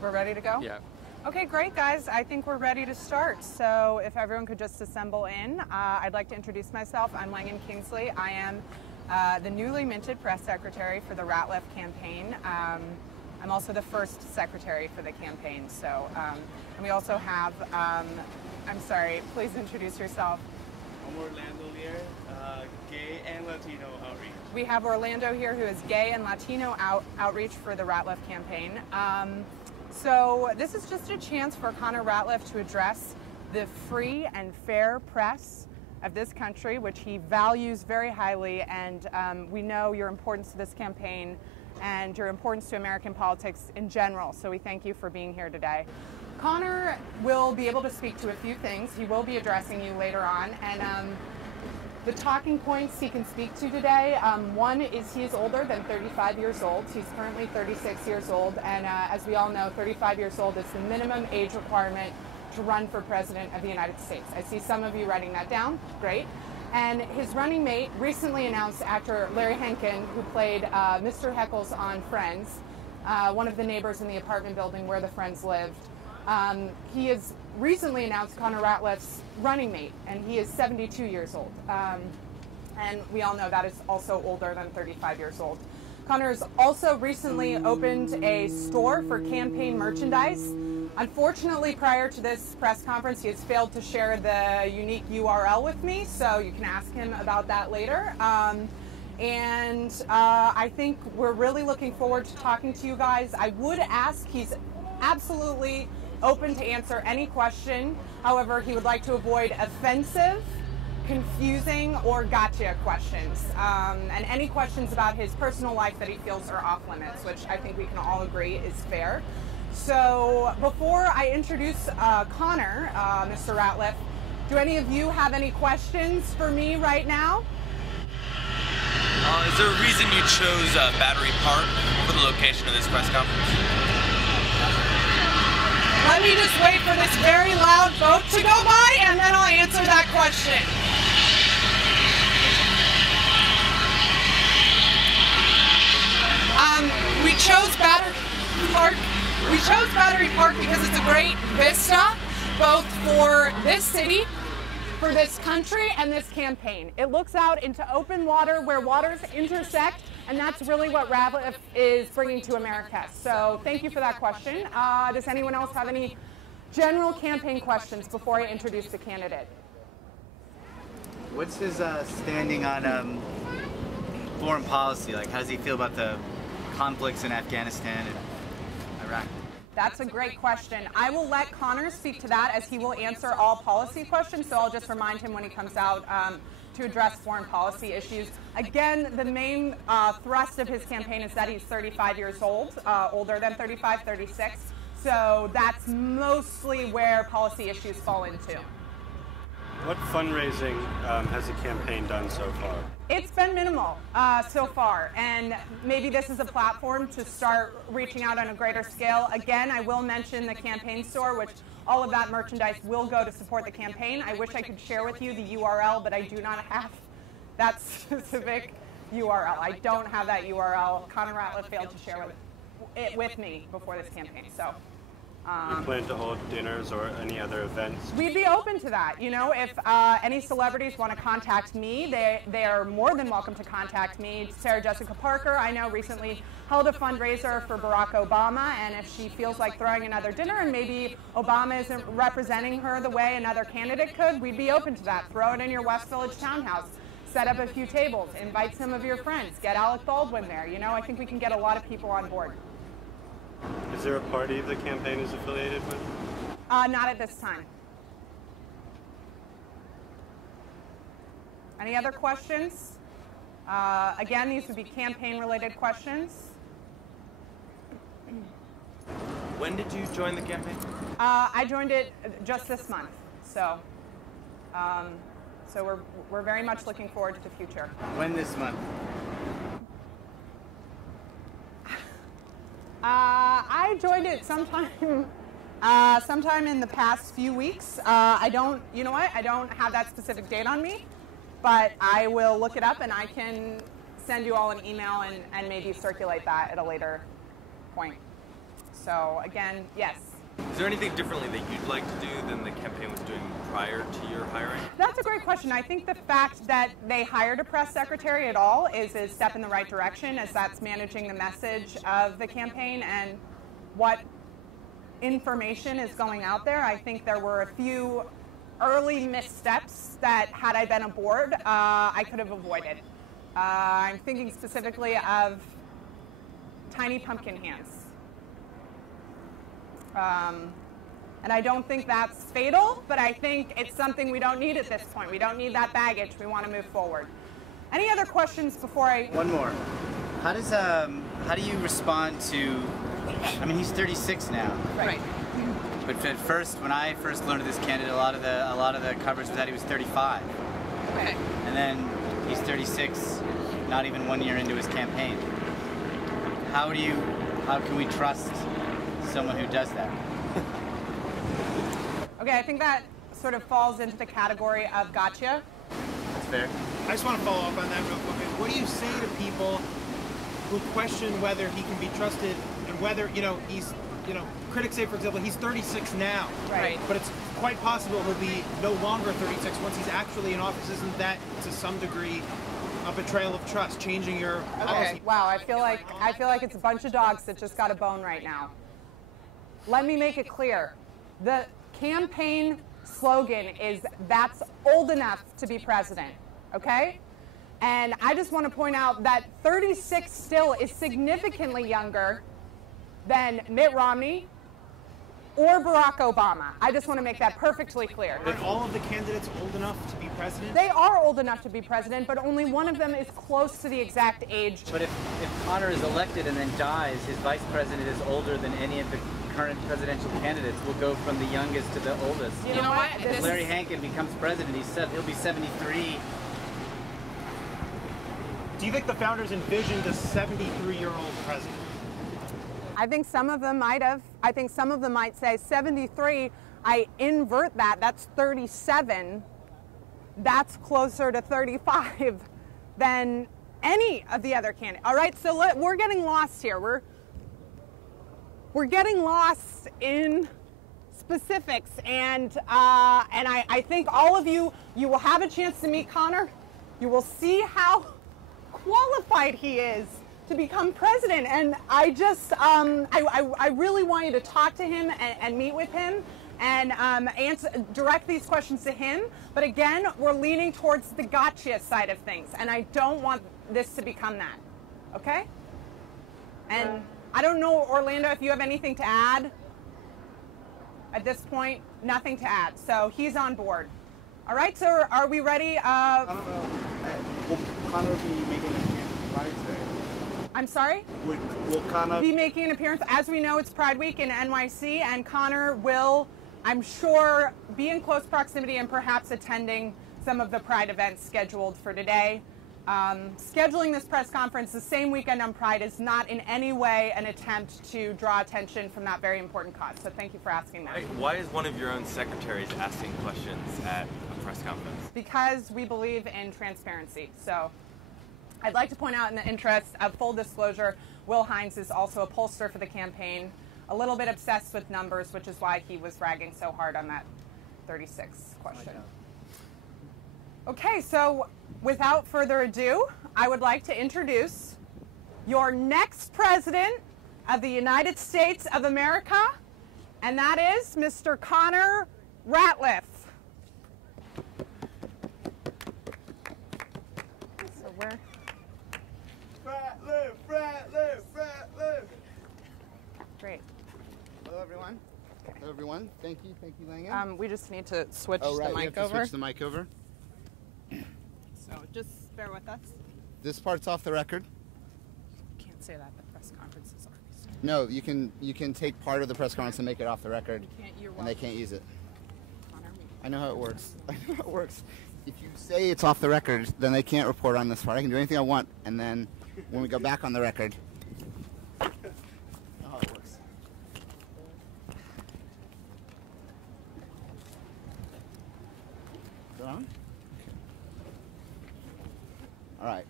We're ready to go? Yeah. Okay, great, guys. I think we're ready to start. So if everyone could just assemble in, I'd like to introduce myself. I'm Langan Kingsley. I am the newly minted press secretary for the Ratliff campaign. I'm also the first secretary for the campaign. So, and we also have, I'm sorry, please introduce yourself. I'm Orlando here, gay and Latino outreach. We have Orlando here, who is gay and Latino outreach for the Ratliff campaign. So this is just a chance for Connor Ratliff to address the free and fair press of this country, which he values very highly, and we know your importance to this campaign and your importance to American politics in general, so we thank you for being here today. Connor will be able to speak to a few things. He will be addressing you later on, and the talking points he can speak to today, one is he is older than 35 years old. He's currently 36 years old, and as we all know, 35 years old is the minimum age requirement to run for president of the United States. I see some of you writing that down. Great. And his running mate, recently announced actor Larry Henkin, who played Mr. Heckles on Friends, one of the neighbors in the apartment building where the Friends lived. He has recently announced Connor Ratliff's running mate, and he is 72 years old. And we all know that is also older than 35 years old. Connor has also recently opened a store for campaign merchandise. Unfortunately, prior to this press conference, he has failed to share the unique URL with me, so you can ask him about that later. I think we're really looking forward to talking to you guys. I would ask, he's absolutely open to answer any question. However, he would like to avoid offensive, confusing, or gotcha questions. And any questions about his personal life that he feels are off limits, which I think we can all agree is fair. So before I introduce Connor, Mr. Ratliff, do any of you have any questions for me right now? Is there a reason you chose Battery Park for the location of this press conference? Let me just wait for this very loud boat to go by, and then I'll answer that question. We chose Battery Park because it's a great vista, both for this city, for this country, and this campaign. It looks out into open water where waters intersect, and that's really what Ratliff is bringing to America. So thank you for that question. Does anyone else have any general campaign questions before I introduce the candidate? What's his standing on foreign policy? Like, how does he feel about the conflicts in Afghanistan and Iraq? That's a great question. I will let Connor speak to that, as he will answer all policy questions, so I'll just remind him when he comes out to address foreign policy issues. Again, the main thrust of his campaign is that he's 35 years old, older than 35, 36. So that's mostly where policy issues fall into. What fundraising has the campaign done so far? It's been minimal so far, and maybe this is a platform to start reaching out on a greater scale. Again, I will mention the campaign store, which all of that merchandise will go to support the campaign. I wish I could share with you the URL, but I do not have that specific URL. I don't have that URL. Connor Ratliff failed to share it with me before this campaign. So. You plan to hold dinners or any other events? We'd be open to that. You know, if any celebrities want to contact me, they are more than welcome to contact me. Sarah Jessica Parker, I know, recently held a fundraiser for Barack Obama, and if she feels like throwing another dinner and maybe Obama isn't representing her the way another candidate could, we'd be open to that. Throw it in your West Village townhouse. Set up a few tables. Invite some of your friends. Get Alec Baldwin there. You know, I think we can get a lot of people on board. Is there a party the campaign is affiliated with? Not at this time. Any other questions? Again, these would be campaign-related questions. When did you join the campaign? I joined it just this month, so we're very much looking forward to the future. When this month? I joined it sometime in the past few weeks. I don't have that specific date on me, but I will look it up and I can send you all an email and maybe circulate that at a later point. So again, yes. Is there anything differently that you'd like to do than the campaign was doing prior to your hiring? That's a great question. I think the fact that they hired a press secretary at all is a step in the right direction, as that's managing the message of the campaign and what information is going out there. I think there were a few early missteps that, had I been aboard, I could have avoided. I'm thinking specifically of tiny pumpkin hands. And I don't think that's fatal, but I think it's something we don't need at this point. We don't need that baggage. We want to move forward. Any other questions before I... One more. How do you respond to, I mean, he's 36 now. Right. But at first, when I first learned of this candidate, a lot of the coverage was that he was 35. Okay. And then he's 36, not even 1 year into his campaign. How can we trust someone who does that? Okay, I think that sort of falls into the category of gotcha. That's fair. I just want to follow up on that real quick. What do you say to people who question whether he can be trusted and whether, critics say, for example, he's 36 now. Right. But it's quite possible he'll be no longer 36 once he's actually in office. Isn't that, to some degree, a betrayal of trust, changing your policy? Okay. Wow, I feel like it's a bunch of dogs that just got a bone right now. Let me make it clear. The campaign slogan is, "That's old enough to be president," okay? And I just want to point out that 36 still is significantly younger than Mitt Romney or Barack Obama. I just want to make that perfectly clear. Are all of the candidates old enough to be president? They are old enough to be president, but only one of them is close to the exact age. But if Connor is elected and then dies, his vice president is older than any of the current presidential candidates. Will go from the youngest to the oldest. You know what? If Larry Hankin becomes president, he'll be 73. Do you think the founders envisioned a 73-year-old president? I think some of them might have. I think some of them might say 73. I invert that. That's 37. That's closer to 35 than any of the other candidates. All right, so we're getting lost here. We're getting lost in specifics, and I think all of you will have a chance to meet Connor. You will see how qualified he is to become president, and I just I really want you to talk to him and meet with him and direct these questions to him. But again, we're leaning towards the gotcha side of things, and I don't want this to become that. Okay? And I don't know, Orlando, if you have anything to add. At this point, nothing to add. So he's on board. All right, so are we ready? I don't know. Will Connor be making an appearance today? I'm sorry? Will Connor be making an appearance? As we know, it's Pride Week in NYC, and Connor will, I'm sure, be in close proximity and perhaps attending some of the Pride events scheduled for today. Scheduling this press conference the same weekend on Pride is not in any way an attempt to draw attention from that very important cause. So thank you for asking that. Why is one of your own secretaries asking questions at a press conference? Because we believe in transparency. So I'd like to point out, in the interest of full disclosure, Will Hines is also a pollster for the campaign, a little bit obsessed with numbers, which is why he was ragging so hard on that 36 question. Okay, so without further ado, I would like to introduce your next president of the United States of America, and that is Mr. Connor Ratliff. So we're... Ratliff. Great. Hello, everyone. Okay. Hello, everyone. Thank you, Langan. We just need to switch Oh, right. the We mic have to over. switch the mic over. So just bear with us. This part's off the record. Can't say that. The press conference is already started. No, you can take part of the press conference and make it off the record, You're and they can't use it. Connor, I know how it works. I know how it works. If you say it's off the record, then they can't report on this part. I can do anything I want, and then when we go back on the record, I know how it works. Go on. All right.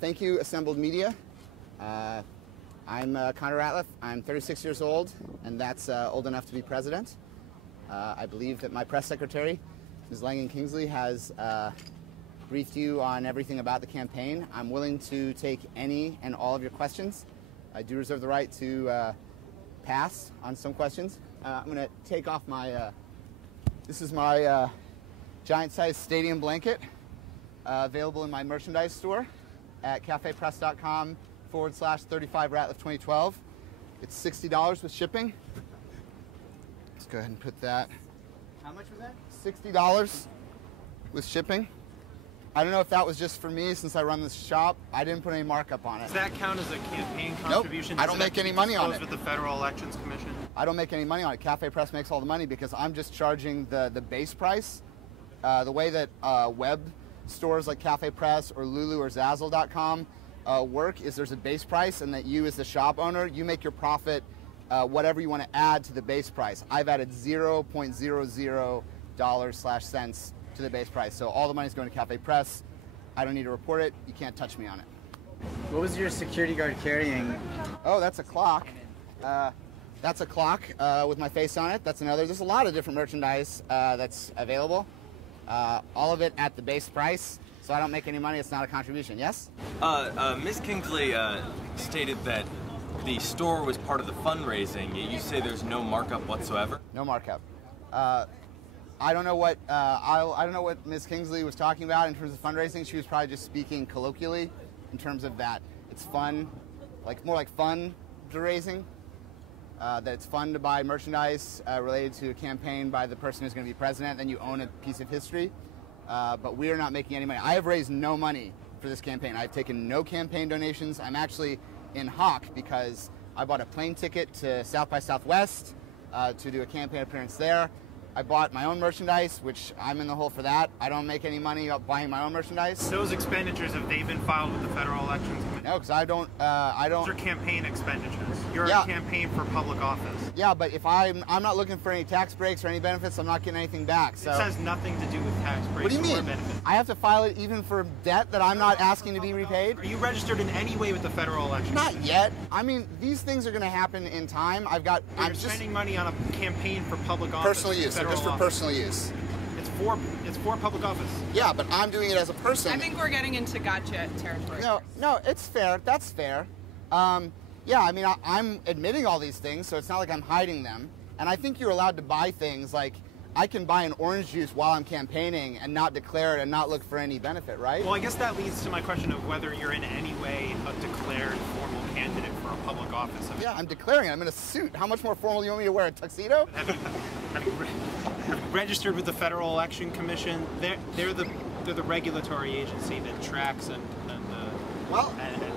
Thank you, assembled media. I'm I'm Connor Ratliff. I'm 36 years old, and that's old enough to be president. I believe that my press secretary, Ms. Langan Kingsley, has briefed you on everything about the campaign. I'm willing to take any and all of your questions. I do reserve the right to pass on some questions. I'm going to take off my, this is my giant-sized stadium blanket available in my merchandise store at cafepress.com/35Ratliff2012. It's $60 with shipping. Let's go ahead and put that. How much was that? $60 with shipping. I don't know if that was just for me since I run this shop. I didn't put any markup on it. Does that count as a campaign contribution? Nope. I don't make any money on it. With the Federal Elections Commission? I don't make any money on it. Cafe Press makes all the money because I'm just charging the base price. The way that web stores like Cafe Press or Lulu or Zazzle.com work is there's a base price, and that you as the shop owner, you make your profit whatever you want to add to the base price. I've added $0.00/cents to the base price. So all the money's going to Cafe Press. I don't need to report it. You can't touch me on it. What was your security guard carrying? Oh, that's a clock. That's a clock with my face on it. That's another. There's a lot of different merchandise that's available. All of it at the base price. So I don't make any money. It's not a contribution. Yes? Ms. Kingsley stated that the store was part of the fundraising. You say there's no markup whatsoever? No markup. I don't know what I don't know what Ms. Kingsley was talking about in terms of fundraising. She was probably just speaking colloquially in terms of that it's fun, like more like fundraising. That it's fun to buy merchandise related to a campaign by the person who's going to be president. Then you own a piece of history. But we are not making any money. I have raised no money for this campaign. I've taken no campaign donations. I'm actually in hock because I bought a plane ticket to South by Southwest to do a campaign appearance there. I bought my own merchandise, which I'm in the hole for that. I don't make any money buying my own merchandise. Those expenditures, have they been filed with the Federal Elections Commission? No, because I don't. Those are campaign expenditures. You're a campaign for public office. Yeah, but if I'm not looking for any tax breaks or any benefits, I'm not getting anything back. So it has nothing to do with tax breaks. What do you mean? Or benefits. I have to file it even for debt that I'm not asking to be repaid? Are you registered in any way with the Federal Elections Commission? Not yet. I mean, these things are going to happen in time. I'm just spending money on a campaign for public office. Personal use. So just for personal use. It's for public office. Yeah, but I'm doing it as a person. I think we're getting into gotcha territory. No, it's fair. That's fair. Yeah, I mean, I'm admitting all these things, so it's not like I'm hiding them. And I think you're allowed to buy things like I can buy an orange juice while I'm campaigning and not declare it and not look for any benefit, right? Well, I guess that leads to my question of whether you're in any way a declared formal candidate for a public office. Yeah, I'm declaring it. I'm in a suit. How much more formal do you want me to wear? A tuxedo? Have you registered with the Federal Election Commission? They're the regulatory agency that tracks and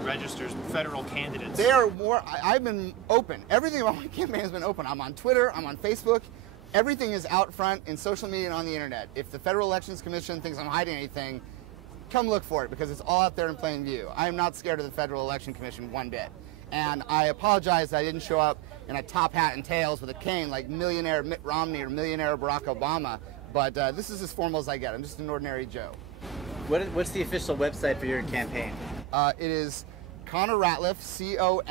registers federal candidates. They are more. I've been open. Everything about my campaign has been open. I'm on Twitter. I'm on Facebook. Everything is out front in social media and on the internet. If the Federal Elections Commission thinks I'm hiding anything, come look for it because it's all out there in plain view. I am not scared of the Federal Election Commission one bit. And I apologize that I didn't show up in a top hat and tails with a cane like millionaire Mitt Romney or millionaire Barack Obama. But this is as formal as I get. I'm just an ordinary Joe. What's the official website for your campaign? It is Connor Ratliff, CONNOR,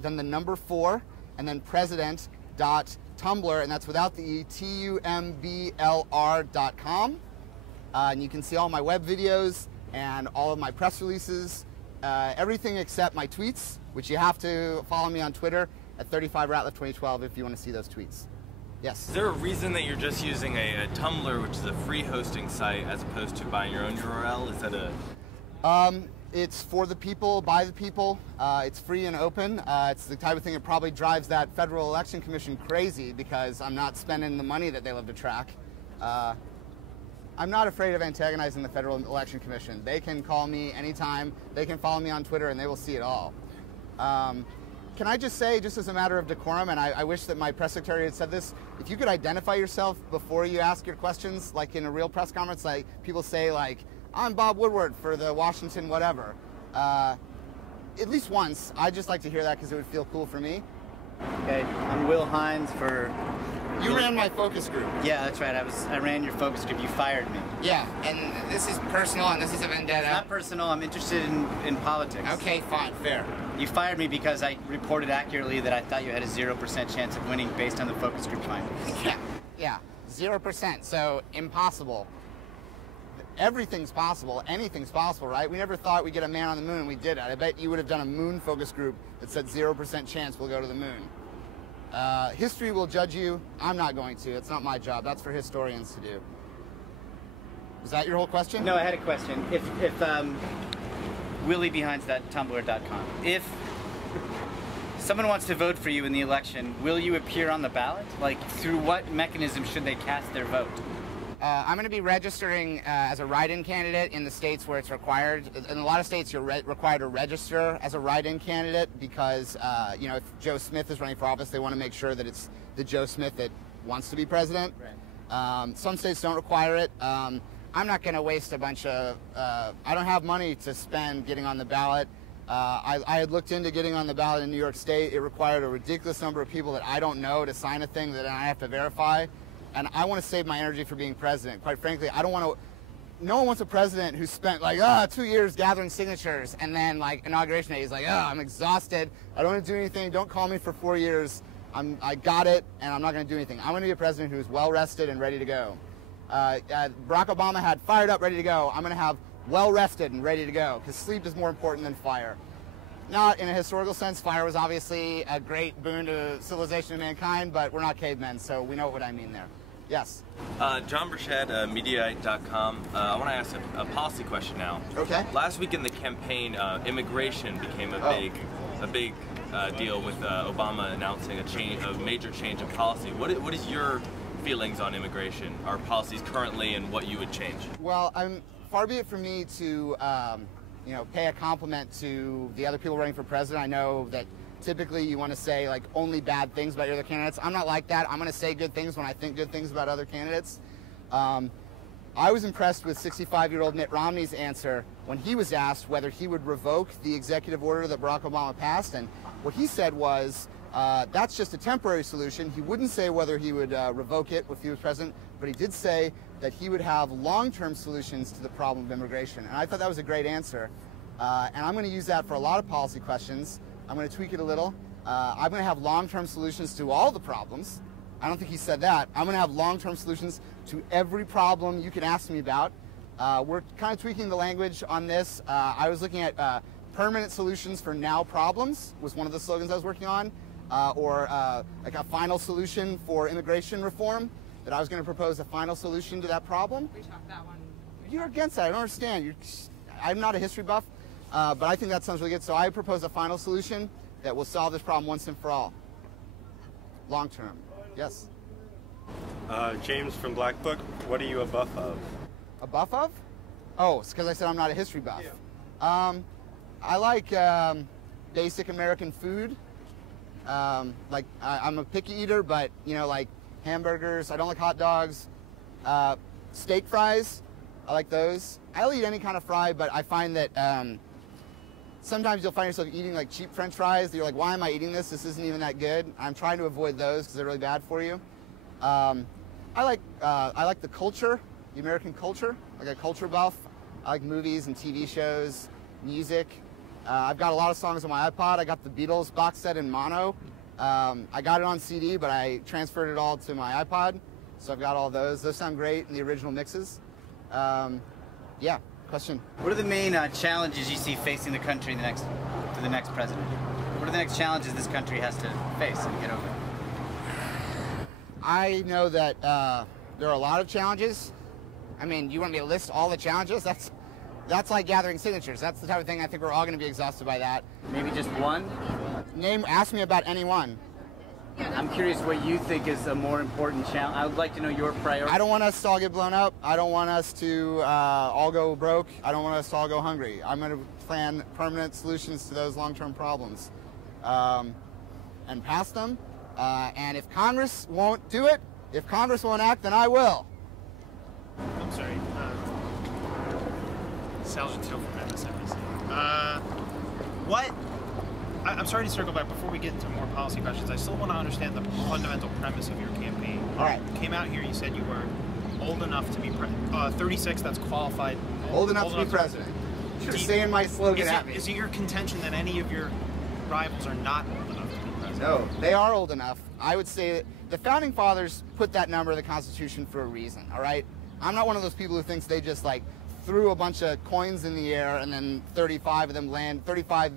then the number 4, and then president.tumblr, and that's without the E, TUMBLR.com. And you can see all my web videos and all of my press releases, everything except my tweets, which you have to follow me on Twitter at 35Ratliff2012 if you want to see those tweets. Yes. Is there a reason that you're just using a Tumblr, which is a free hosting site, as opposed to buying your own URL? Is that a... It's for the people, by the people. It's free and open. It's the type of thing that probably drives that Federal Election Commission crazy because I'm not spending the money that they love to track. I'm not afraid of antagonizing the Federal Election Commission. They can call me anytime. They can follow me on Twitter and they will see it all. Can I just say, just as a matter of decorum, and I wish that my press secretary had said this, if you could identify yourself before you ask your questions, like in a real press conference, like people say like, I'm Bob Woodward for the Washington whatever. At least once, I'd just like to hear that because it would feel cool for me. Okay, I'm Will Hines for... You ran my focus group. Yeah, that's right. I ran your focus group. You fired me. Yeah, and this is personal, and this is a vendetta. It's not personal. I'm interested in politics. Okay, fine, fair. You fired me because I reported accurately that I thought you had a 0% chance of winning based on the focus group findings. Yeah, 0%, so impossible. Everything's possible, anything's possible, right? We never thought we'd get a man on the moon, and we did it. I bet you would have done a moon focus group that said 0% chance we'll go to the moon. History will judge you. I'm not going to. It's not my job. That's for historians to do. Is that your whole question? No, I had a question. If WillieBehinds.tumblr.com, if someone wants to vote for you in the election, will you appear on the ballot? Like, through what mechanism should they cast their vote? I'm going to be registering as a write-in candidate in the states where it's required. In a lot of states, you're required to register as a write-in candidate because, you know, if Joe Smith is running for office, they want to make sure that it's the Joe Smith that wants to be president. Right. Some states don't require it. I'm not going to waste a bunch of, I don't have money to spend getting on the ballot. I had looked into getting on the ballot in New York State. It required a ridiculous number of people that I don't know to sign a thing that I have to verify. And I want to save my energy for being president. Quite frankly, I don't want to, no one wants a president who spent like, 2 years gathering signatures and then like inauguration day, he's like, I'm exhausted. I don't want to do anything. Don't call me for 4 years. I got it and I'm not going to do anything. I want to be a president who is well rested and ready to go. Barack Obama had fired up, ready to go. I'm going to have well rested and ready to go because sleep is more important than fire. Not in a historical sense. Fire was obviously a great boon to civilization and mankind, but we're not cavemen, so we know what I mean there. Yes. John Burchett, Mediaite.com. I want to ask a policy question now. Okay. Last week in the campaign, immigration became a big deal with Obama announcing a major change in policy. What is your feelings on immigration, our policies currently, and what you would change? Well, far be it from me to pay a compliment to the other people running for president. I know that typically you want to say like only bad things about your other candidates. I'm not like that. I'm going to say good things when I think good things about other candidates. I was impressed with 65-year-old Mitt Romney's answer when he was asked whether he would revoke the executive order that Barack Obama passed, and what he said was that's just a temporary solution. He wouldn't say whether he would revoke it if he was president, but he did say that he would have long-term solutions to the problem of immigration, and I thought that was a great answer. And I'm going to use that for a lot of policy questions. I'm going to tweak it a little. I'm going to have long-term solutions to all the problems. I don't think he said that. I'm going to have long-term solutions to every problem you can ask me about. We're kind of tweaking the language on this. I was looking at permanent solutions for now problems was one of the slogans I was working on, or like a final solution for immigration reform, that I was going to propose a final solution to that problem. We talked that one. You're against that. I don't understand. I'm not a history buff. But I think that sounds really good. So I propose a final solution that will solve this problem once and for all. Long term. Yes. James from Black Book, what are you a buff of? A buff of? Oh, it's because I said I'm not a history buff. Yeah. I like basic American food. I'm a picky eater, but like hamburgers. I don't like hot dogs. Steak fries. I like those. I'll eat any kind of fry, but I find that sometimes you'll find yourself eating like cheap French fries. You're like, why am I eating this? This isn't even that good. I'm trying to avoid those because they're really bad for you. I like the culture, the American culture, like a culture buff. I like movies and TV shows, music. I've got a lot of songs on my iPod. I got the Beatles box set in mono. I got it on CD, but I transferred it all to my iPod. So I've got all those. Those sound great in the original mixes. Yeah, question. What are the main challenges you see facing the country to the next president? What are the next challenges this country has to face and get over? I know that there are a lot of challenges. I mean, you want me to list all the challenges? That's like gathering signatures. That's the type of thing I think we're all going to be exhausted by that. Maybe just one? Ask me about any one. I'm curious what you think is a more important challenge. I would like to know your priority. I don't want us to all get blown up. I don't want us to all go broke. I don't want us to all go hungry. I'm going to plan permanent solutions to those long-term problems and pass them. And if Congress won't do it, if Congress won't act, then I will. I'm sorry. Sal Gentil from MSNBC. I'm sorry to circle back. Before we get into more policy questions, I still want to understand the fundamental premise of your campaign. All right. You came out here, you said you were old enough to be 36 that's qualified. Old enough to be president. You're saying my slogan at me. Is it your contention that any of your rivals are not old enough to be president? No, they are old enough. I would say that the Founding Fathers put that number in the Constitution for a reason, all right? I'm not one of those people who thinks they just like threw a bunch of coins in the air and then 35 of them 35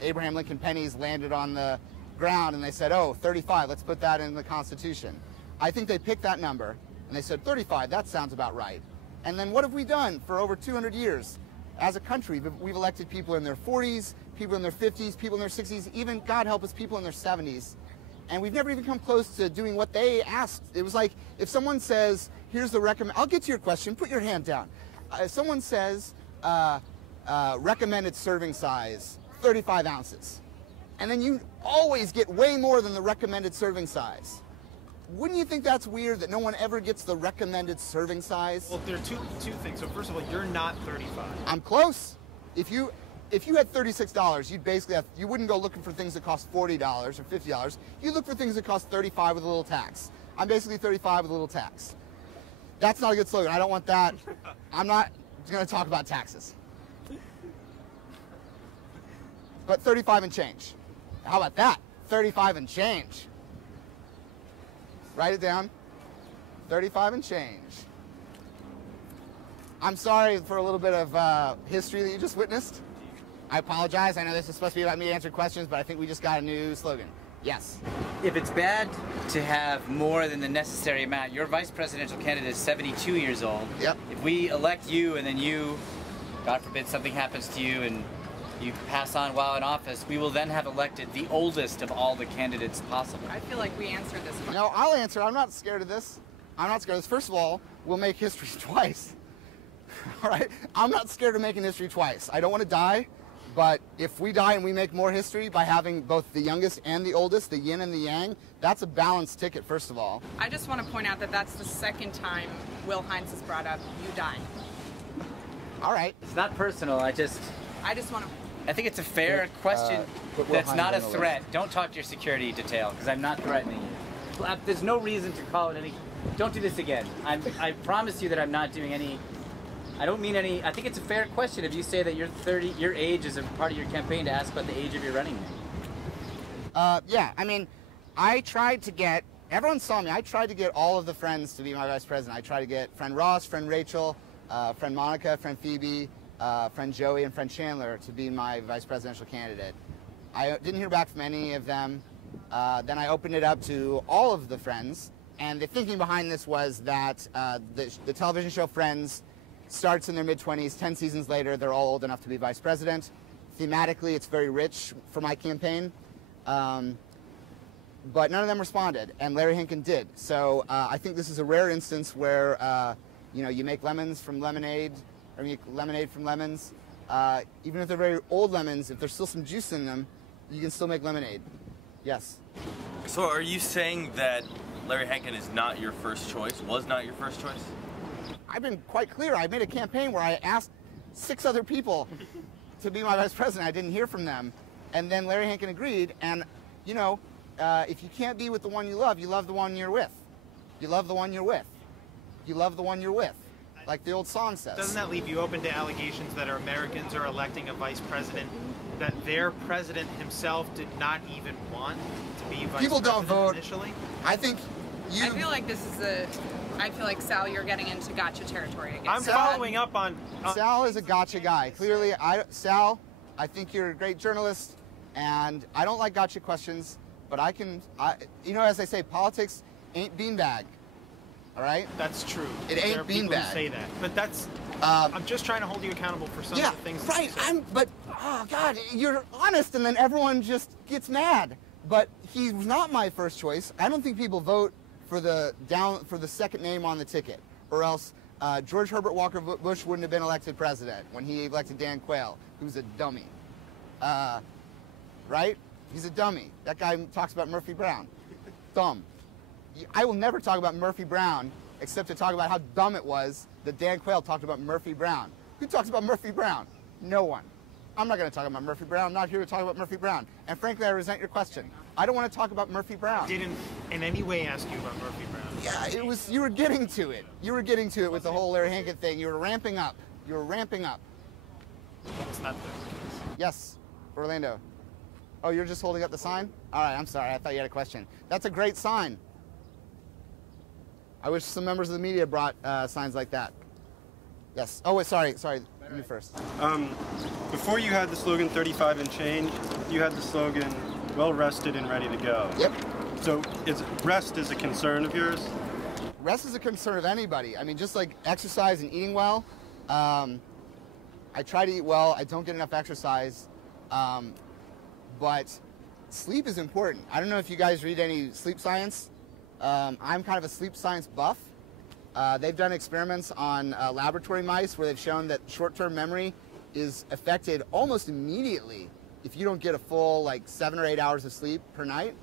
Abraham Lincoln pennies landed on the ground and they said, oh, 35, let's put that in the Constitution. I think they picked that number and they said 35, that sounds about right. And then what have we done for over 200 years? As a country, we've elected people in their 40s, people in their 50s, people in their 60s, even, God help us, people in their 70s. And we've never even come close to doing what they asked. It was like, if someone says, here's the recommend, I'll get to your question, put your hand down. If someone says, recommended serving size, 35 ounces. And then you always get way more than the recommended serving size. Wouldn't you think that's weird that no one ever gets the recommended serving size? Well, there are two things. So first of all, you're not 35. I'm close. If you had $36, you'd basically have, you wouldn't go looking for things that cost $40 or $50. You look for things that cost 35 with a little tax. I'm basically 35 with a little tax. That's not a good slogan. I don't want that. I'm not going to talk about taxes. But 35 and change. How about that? 35 and change. Write it down. 35 and change. I'm sorry for a little bit of history that you just witnessed. I apologize. I know this is supposed to be about me answering questions, but I think we just got a new slogan. Yes. If it's bad to have more than the necessary amount, your vice presidential candidate is 72 years old. Yep. If we elect you and then you, God forbid something happens to you and you pass on while in office, we will then have elected the oldest of all the candidates possible. I feel like we answered this question. No, I'll answer. I'm not scared of this. I'm not scared of this. First of all, we'll make history twice. All right? I'm not scared of making history twice. I don't want to die, but if we die and we make more history by having both the youngest and the oldest, the yin and the yang, that's a balanced ticket, first of all. I just want to point out that that's the second time Will Hines has brought up you dying. All right. It's not personal. I just want to... I think it's a fair question that's not a threat. Don't talk to your security detail, because I'm not threatening you. There's no reason to call it any... Don't do this again. I promise you that I'm not doing any... I don't mean any... I think it's a fair question if you say that you're 30, your age is a part of your campaign to ask about the age of your running mate. Yeah, I mean, I tried to get... Everyone saw me. I tried to get all of the friends to be my vice president. I tried to get friend Ross, friend Rachel, friend Monica, friend Phoebe, friend Joey, and friend Chandler to be my vice presidential candidate. I didn't hear back from any of them. Then I opened it up to all of the friends, and the thinking behind this was that the television show Friends starts in their mid-20s. 10 seasons later, they're all old enough to be vice president. Thematically, it's very rich for my campaign. But none of them responded, and Larry Hankin did. So I think this is a rare instance where you make lemons from lemonade, or make lemonade from lemons. Even if they're very old lemons, if there's still some juice in them, you can still make lemonade. Yes. So are you saying that Larry Hankin is not your first choice, was not your first choice? I've been quite clear. I made a campaign where I asked 6 other people to be my vice president. I didn't hear from them. And then Larry Hankin agreed. And, if you can't be with the one you love the one you're with. You love the one you're with. You love the one you're with. Like the old song says. Doesn't that leave you open to allegations that Americans are electing a vice president that their president himself did not even want to be vice People president don't vote initially? I think you... I feel like this is I feel like, Sal, you're getting into gotcha territory again. I'm following up on... Sal is a gotcha guy. Clearly, Sal, I think you're a great journalist, and I don't like gotcha questions, but as I say, politics ain't beanbag. All right? That's true. It ain't there are people beanbag. who say that. But that's... I'm just trying to hold you accountable for some of the things that you say. But, oh, God, you're honest, and then everyone just gets mad. But he's not my first choice. I don't think people vote for the second name on the ticket, or else George Herbert Walker Bush wouldn't have been elected president when he elected Dan Quayle, who's a dummy. Right? He's a dummy. That guy talks about Murphy Brown. Dumb. I will never talk about Murphy Brown except to talk about how dumb it was that Dan Quayle talked about Murphy Brown. Who talks about Murphy Brown? No one. I'm not going to talk about Murphy Brown. I'm not here to talk about Murphy Brown. And frankly, I resent your question. I don't want to talk about Murphy Brown. I didn't in any way ask you about Murphy Brown. Yeah, it was. You were getting to it. You were getting to it with the whole Larry Hankin thing. You were ramping up. You were ramping up. It's not the Yes, Orlando. Oh, you're just holding up the sign? All right, I'm sorry. I thought you had a question. That's a great sign. I wish some members of the media brought signs like that. Yes. Oh, wait, sorry. You first. Before you had the slogan 35 and change, you had the slogan well rested and ready to go. Yep. So rest is a concern of yours? Rest is a concern of anybody. I mean, just like exercise and eating well. I try to eat well. I don't get enough exercise. But sleep is important. I don't know if you guys read any sleep science. I'm kind of a sleep science buff. They've done experiments on laboratory mice where they've shown that short-term memory is affected almost immediately if you don't get a full 7 or 8 hours of sleep per night.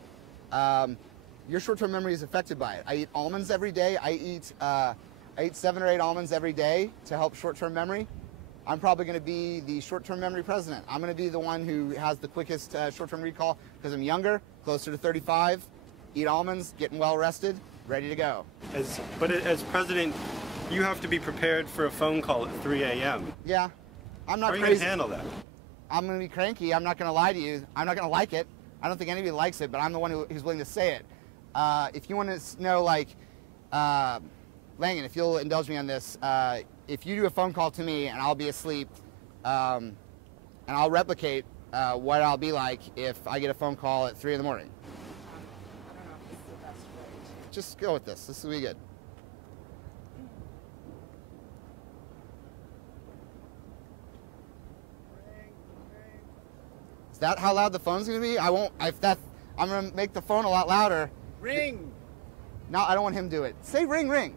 Your short-term memory is affected by it. I eat almonds every day. I eat 7 or 8 almonds every day to help short-term memory. I'm probably going to be the short-term memory president. I'm going to be the one who has the quickest short-term recall because I'm younger, closer to 35, eat almonds, getting well rested, ready to go. But as president, you have to be prepared for a phone call at 3 a.m. Yeah, I'm not crazy. How are you going to handle that? I'm going to be cranky. I'm not going to lie to you. I'm not going to like it. I don't think anybody likes it, but I'm the one who's willing to say it. If you want to know, Langan, if you'll indulge me on this, if you do a phone call to me and I'll be asleep, and I'll replicate what I'll be like if I get a phone call at 3 in the morning. I don't know if this is the best way. Just go with this. This will be good. Is that how loud the phone's going to be? I won't. I'm going to make the phone a lot louder. Ring. No, I don't want him to do it. Say ring, ring.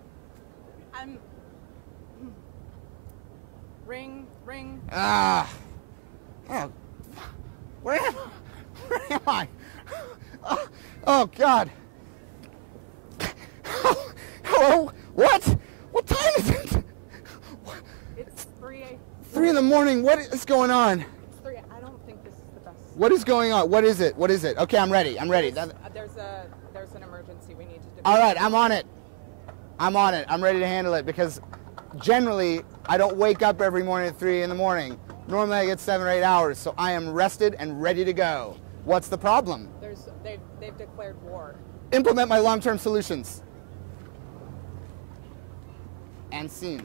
Ring. Ah. Oh. Where am I? Oh God. Hello? What? What time is it? It's 3 in the morning. What is going on? It's 3. I don't think this is the best. What is going on? What is it? Okay, I'm ready. There's an emergency. We need to. All right, I'm on it. I'm ready to handle it because generally I don't wake up every morning at 3 in the morning. Normally I get 7 or 8 hours, so I am rested and ready to go. What's the problem? They've declared war. Implement my long-term solutions. And scene.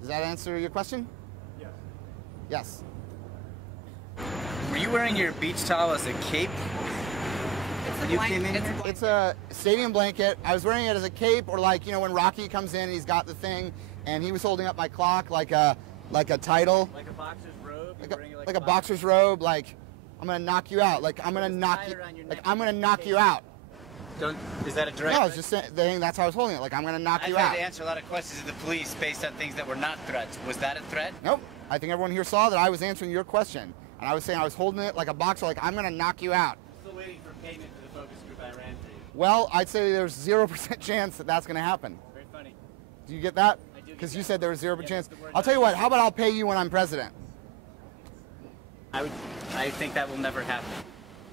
Does that answer your question? Yes. Yes. Were you wearing your beach towel as a cape? It's a stadium blanket. I was wearing it as a cape, or when Rocky comes in and he's got the thing, and he was holding up my clock like a title. Like a boxer's robe? Like a boxer's robe, I'm gonna knock you out. I'm gonna knock you out. Is that a direct? No, I was just saying that's how I was holding it. I'm gonna knock you out. I've had to answer a lot of questions to the police based on things that were not threats. Was that a threat? Nope. I think everyone here saw that I was answering your question, and I was saying I was holding it like a boxer, I'm gonna knock you out. Still waiting for payment for the focus group I ran for you. Well, I'd say there's 0% chance that that's gonna happen. Very funny. Do you get that? I do. Because you said there was 0% chance. I'll tell you what. How about I'll pay you when I'm president? I think that will never happen.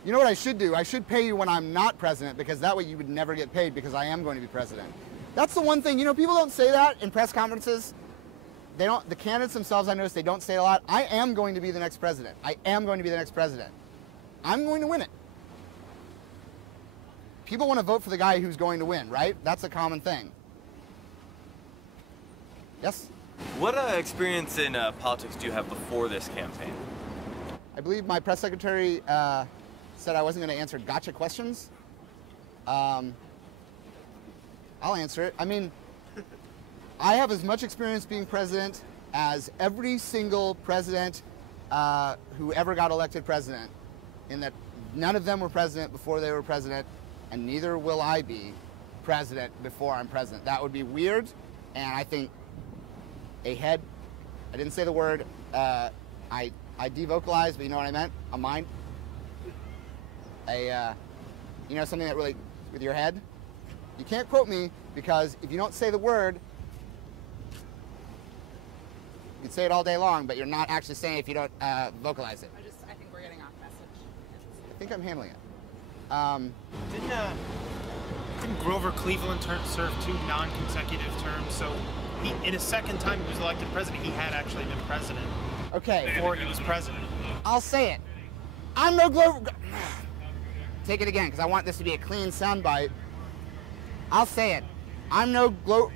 You know what I should do? I should pay you when I'm not president, because that way you would never get paid because I am going to be president. That's the one thing. People don't say that in press conferences. They don't. The candidates themselves, I notice, they don't say it a lot. I am going to be the next president. I am going to be the next president. I'm going to win it. People want to vote for the guy who's going to win, right? That's a common thing. Yes? What experience in politics do you have before this campaign? I believe my press secretary said I wasn't going to answer gotcha questions. I'll answer it. I mean, I have as much experience being president as every single president who ever got elected president, in that none of them were president before they were president, and neither will I be president before I'm president. That would be weird, and I think a head, I didn't say the word, I devocalized, but you know what I meant? A mind. Something that really, with your head. You can't quote me, because if you don't say the word, you'd say it all day long, but you're not actually saying it if you don't vocalize it. I think we're getting off message. I think I'm handling it. Didn't Grover Cleveland serve 2 non-consecutive terms? So in his second time he was elected president, he had actually been president. Okay. Before he was president. I'll say it. I'm no Grover. Take it again, because I want this to be a clean soundbite. I'll say it. I'm no. God,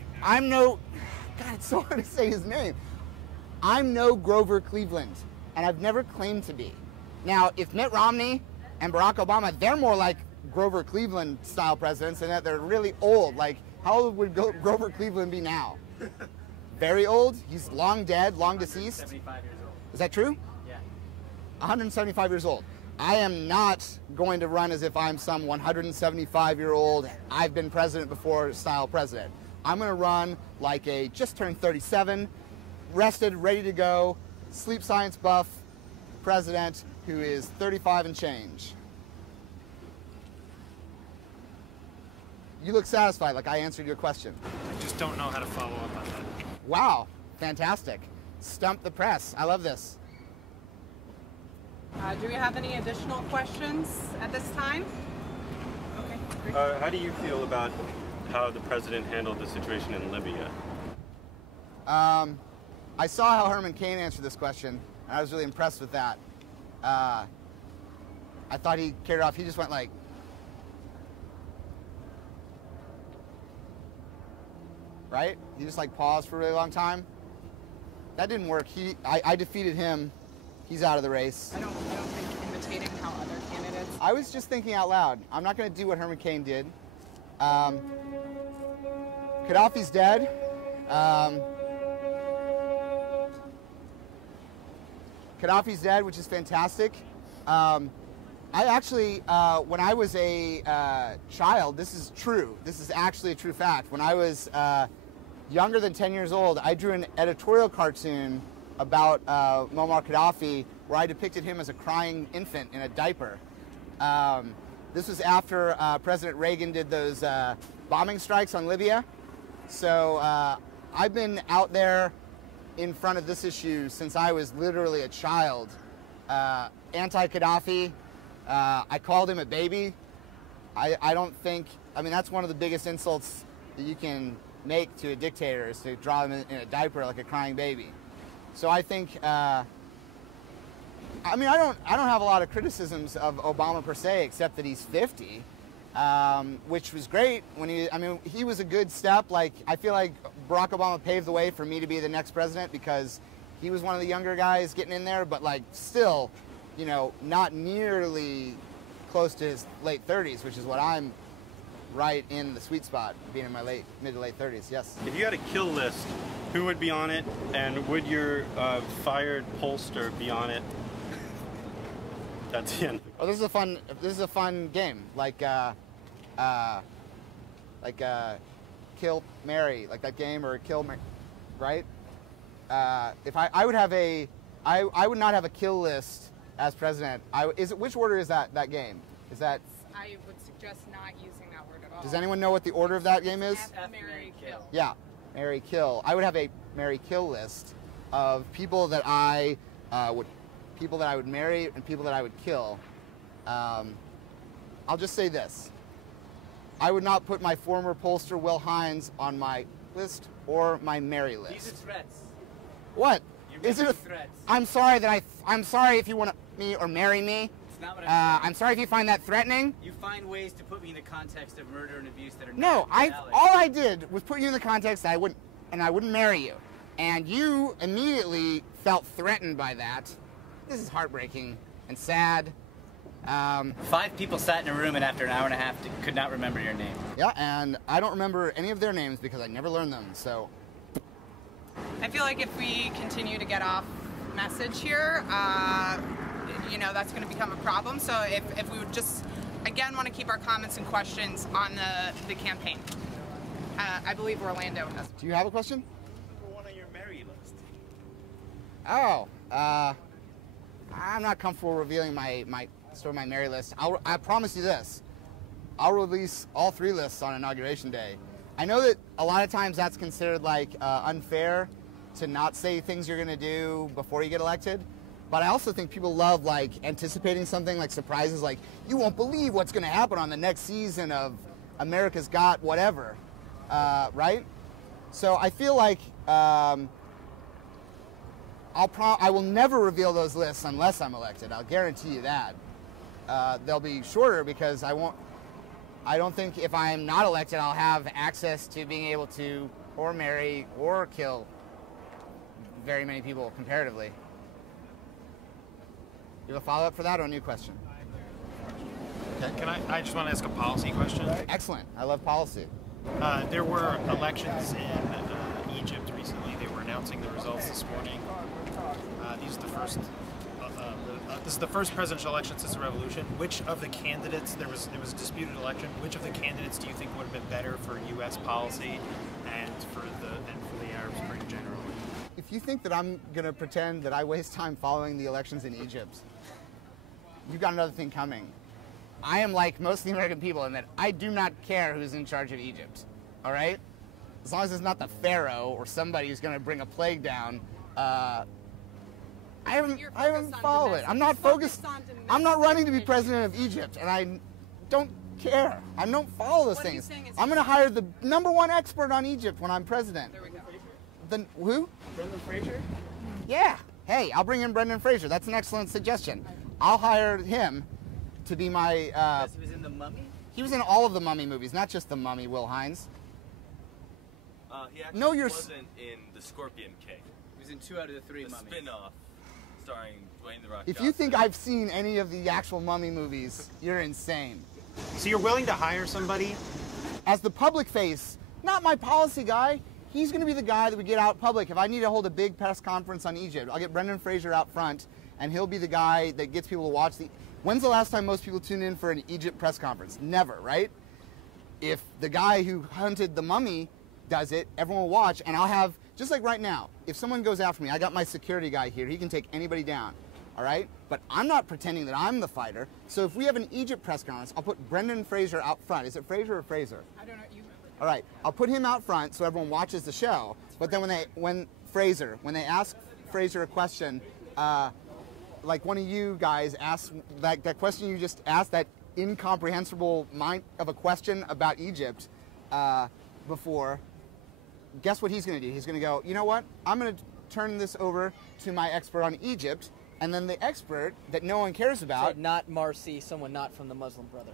it's so hard to say his name. I'm no Grover Cleveland, and I've never claimed to be. Now, if Mitt Romney and Barack Obama, they're more like Grover Cleveland style presidents in that they're really old. Like, how old would Grover Cleveland be now? Very old? He's long dead, long deceased? 75 years old. Is that true? Yeah. 175 years old. I am not going to run as if I'm some 175-year-old, I've been president before style president. I'm going to run like a just turned 37, rested, ready to go, sleep science buff president who is 35 and change. You look satisfied, like I answered your question. I just don't know how to follow up on that. Wow, fantastic. Stump the press. I love this. Do we have any additional questions at this time? Okay, great. How do you feel about how the president handled the situation in Libya? I saw how Herman Cain answered this question, and I was really impressed with that. I thought he carried off. He just went like, right? He just like paused for a really long time. That didn't work. I defeated him. He's out of the race. I don't think imitating how other candidates. I was just thinking out loud. I'm not going to do what Herman Cain did. Gaddafi's dead. Gaddafi's dead, which is fantastic. I actually, when I was a child, this is true. This is actually a true fact. When I was younger than 10 years old, I drew an editorial cartoon about Muammar Gaddafi where I depicted him as a crying infant in a diaper. This was after President Reagan did those bombing strikes on Libya. So I've been out there in front of this issue since I was literally a child. Anti-Gaddafi, I called him a baby. I don't think, I mean, that's one of the biggest insults that you can make to a dictator is to draw him in a diaper like a crying baby. So I think, I mean, I don't have a lot of criticisms of Obama per se, except that he's 50, which was great when he was a good step. Like, I feel like Barack Obama paved the way for me to be the next president because he was one of the younger guys getting in there, but like still, you know, not nearly close to his late 30s, which is what I'm right in the sweet spot, being in my mid to late 30s, yes. If you had a kill list, who would be on it, and would your fired pollster be on it? That's the end. Oh, this is a fun game, like Kill Mary, like that game, or Kill Mary, right? If I would have I would not have a kill list as president. Which order is that game? Is that? I would suggest not using that word at all. Does anyone know what the order of that game is? F, Mary, kill. Yeah, Mary, kill. I would have a Mary, kill list of people that I would marry and people that I would kill. I'll just say this. I would not put my former pollster Will Hines on my list or my Mary list. These are threats. What? Is it a threat? I'm sorry that I'm sorry if you want me or marry me. It's not what I'm saying. I'm sorry if you find that threatening. You find ways to put me in the context of murder and abuse that are No, not all I did was put you in the context that I wouldn't marry you. And you immediately felt threatened by that. This is heartbreaking and sad. 5 people sat in a room and after an hour and a half could not remember your name. Yeah, and I don't remember any of their names because I never learned them, so. I feel like if we continue to get off message here, you know, that's going to become a problem. So if we would just, again, want to keep our comments and questions on the campaign. I believe Orlando has. Do you have a question? Number 1 on your Mary list. Oh, I'm not comfortable revealing my Mary list. I promise you this. I'll release all 3 lists on Inauguration Day. I know that a lot of times that's considered like unfair to not say things you're going to do before you get elected, But I also think people love like anticipating something, like surprises, like you won't believe what's going to happen on the next season of America's Got whatever, right? So I feel like I will never reveal those lists unless I'm elected. I'll guarantee you that. They'll be shorter because I don't think if I'm not elected I'll have access to being able to or marry or kill very many people comparatively. You have a follow-up for that or a new question? Okay. I just want to ask a policy question. Excellent. I love policy. There were elections in Egypt recently. They were announcing the results this morning. This is the first presidential election since the revolution. Which of the candidates, it was a disputed election, which of the candidates do you think would have been better for U.S. policy and for the Arab Spring generally? If you think that I'm going to pretend that I waste time following the elections in Egypt, you've got another thing coming. I am like most of the American people in that I do not care who's in charge of Egypt, all right? As long as it's not the pharaoh or somebody who's going to bring a plague down, I haven't followed it. I'm not focused. I'm not running to be president of Egypt, and I don't care. I don't follow those things. I'm going to hire the #1 expert on Egypt when I'm president. There we go. Who? Brendan Fraser? Yeah. Hey, I'll bring in Brendan Fraser. That's an excellent suggestion. I'll hire him to be my... Because he was in The Mummy? He was in all of the Mummy movies, not just The Mummy, Will Hines. He actually wasn't in The Scorpion King. He was in 2 out of the 3 the Mummies. spin-off starring Dwayne The Rock If Johnson. you think I've seen any of the actual Mummy movies, you're insane. So you're willing to hire somebody? As the public face, not my policy guy. He's going to be the guy that we get out public. If I need to hold a big press conference on Egypt, I'll get Brendan Fraser out front, and he'll be the guy that gets people to watch the... When's the last time most people tune in for an Egypt press conference? Never, right? If the guy who hunted the mummy does it, everyone will watch, and I'll have... Just like right now, if someone goes after me, I got my security guy here. He can take anybody down, all right? But I'm not pretending that I'm the fighter. So if we have an Egypt press conference, I'll put Brendan Fraser out front. Is it Fraser or Fraser? I don't know. All right, I'll put him out front so everyone watches the show. But then when they ask Fraser a question, like one of you guys asked that question you just asked, that incomprehensible mind of a question about Egypt before, guess what he's going to do? He's going to go, you know what? I'm going to turn this over to my expert on Egypt, and then the expert that no one cares about. So not Marcy, someone not from the Muslim Brotherhood.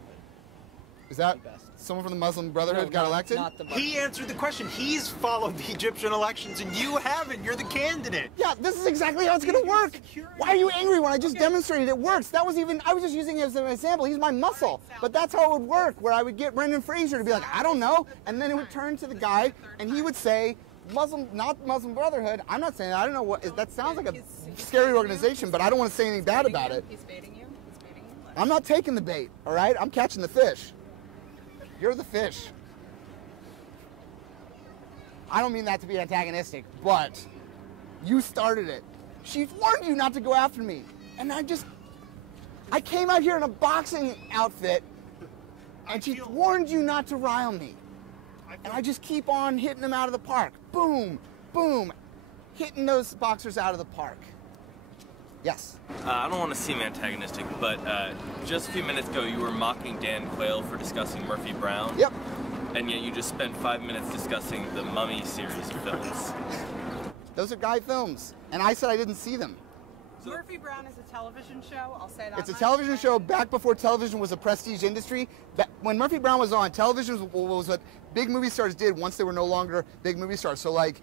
Is that someone from the Muslim Brotherhood got elected? Not the He answered the question. He's followed the Egyptian elections, and you haven't. You're the candidate. Yeah, this is exactly how it's going to work. Why are you angry when I just demonstrated it works? I was just using it as an example. He's my muscle. But that's how it would work, where I would get Brendan Fraser to be like, I don't know. And then it would turn to the guy, and he would say, not Muslim Brotherhood. I'm not saying that. I don't know what, that sounds like a scary organization, but I don't want to say anything bad about it. He's baiting you. He's baiting you. I'm not taking the bait, all right? I'm catching the fish. You're the fish. I don't mean that to be antagonistic, but you started it. She warned you not to go after me. And I came out here in a boxing outfit, and she warned you not to rile me. And I just keep on hitting them out of the park. Boom, boom, hitting those boxers out of the park. Yes. I don't want to seem antagonistic, but just a few minutes ago you were mocking Dan Quayle for discussing Murphy Brown. Yep. And yet you just spent 5 minutes discussing the Mummy series of films. Those are guy films, and I said I didn't see them. Murphy Brown is a television show. I'll say that. It's a television show back before television was a prestige industry. When Murphy Brown was on, television was what big movie stars did once they were no longer big movie stars. So like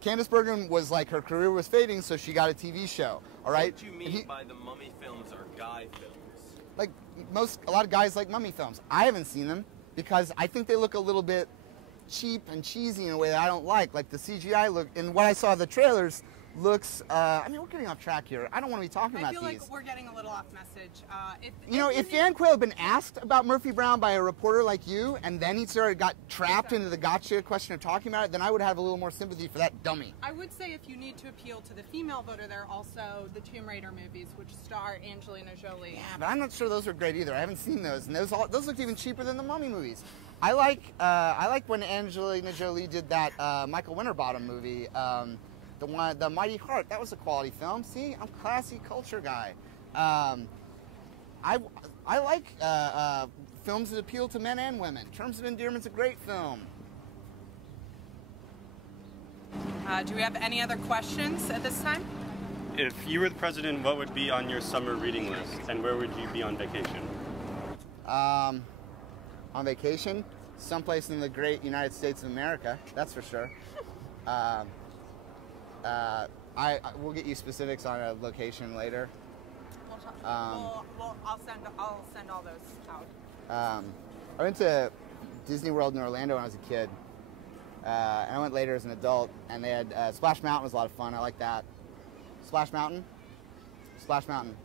Candice Bergen was like, her career was fading, so she got a TV show. All right. What do you mean by the Mummy films are guy films? Like a lot of guys like Mummy films. I haven't seen them because I think they look a little bit cheap and cheesy in a way that I don't like. Like the CGI look, and what I saw of the trailers looks, I mean, we're getting off track here. I don't want to be talking about these. I feel like we're getting a little off message. If Dan Quayle had been asked about Murphy Brown by a reporter like you, and then he got trapped into the gotcha question of talking about it, then I would have a little more sympathy for that dummy. I would say if you need to appeal to the female voter, there are also the Tomb Raider movies, which star Angelina Jolie. Yeah, but I'm not sure those are great either. I haven't seen those, and those looked even cheaper than the Mummy movies. I like when Angelina Jolie did that Michael Winterbottom movie. The Mighty Heart. That was a quality film. See, I'm a classy culture guy. I like films that appeal to men and women. Terms of Endearment's a great film. Do we have any other questions at this time? If you were the president, what would be on your summer reading list, and where would you be on vacation? On vacation? Someplace in the great United States of America, that's for sure. We'll get you specifics on a location later. I'll send all those out. I went to Disney World in Orlando when I was a kid, and I went later as an adult, and they had Splash Mountain was a lot of fun. I like that. Splash Mountain? Splash Mountain.